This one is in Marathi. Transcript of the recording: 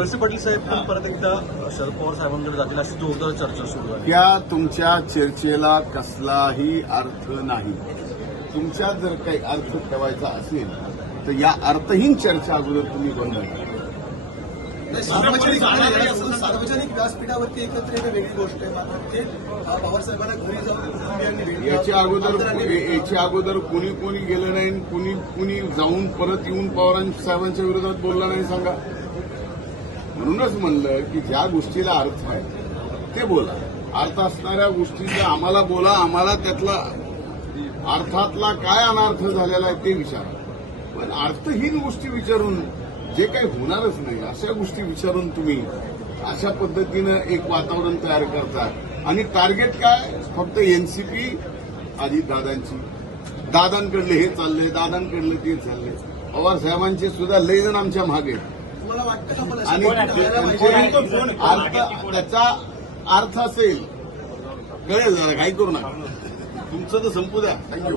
वळसे पाटील साहेब पण परत एकदा शरद पवार साहेबांकडे जातील अशी जोरदार चर्चा सुरू आहे. त्या तुमच्या चर्चेला कसलाही अर्थ नाही. तुमच्या जर काही अर्थ ठेवायचा असेल तर या अर्थहीन चर्चा अगोदर तुम्ही बंद करा. नाही, सार्वजनिक सार्वजनिक व्यासपीठावरती एकत्र येणं वेगळी गोष्ट आहे. मात्र ते पवारसाहेबांना घरी जाऊन याच्या अगोदर याच्या अगोदर कुणी कोणी गेलं नाही आणि कुणी कुणी जाऊन परत येऊन पवार साहेबांच्या विरोधात बोलला नाही सांगा. म्हणूनच म्हणलं की ज्या गोष्टीला अर्थ आहे ते बोला. अर्थ असणाऱ्या गोष्टीचा आम्हाला बोला आम्हाला त्यातला अर्थातला काय अनर्थ झालेला आहे ते विचारा. पण अर्थहीन गोष्टी विचारून जे काही होणारच नाही अशा गोष्टी विचारून तुम्ही अशा पद्धतीनं एक वातावरण तयार करता. आणि टार्गेट काय? फक्त एनसीपी आधी दादांची. दादांकडले हे चाललंय दादांकडलं ते चाललंय. पवार साहेबांचे सुद्धा लय जण आमच्या मागे आणि त्याचा अर्थ असेल. कळेल जरा काही करू नका. तुमचं तर संपू द्या. थँक्यू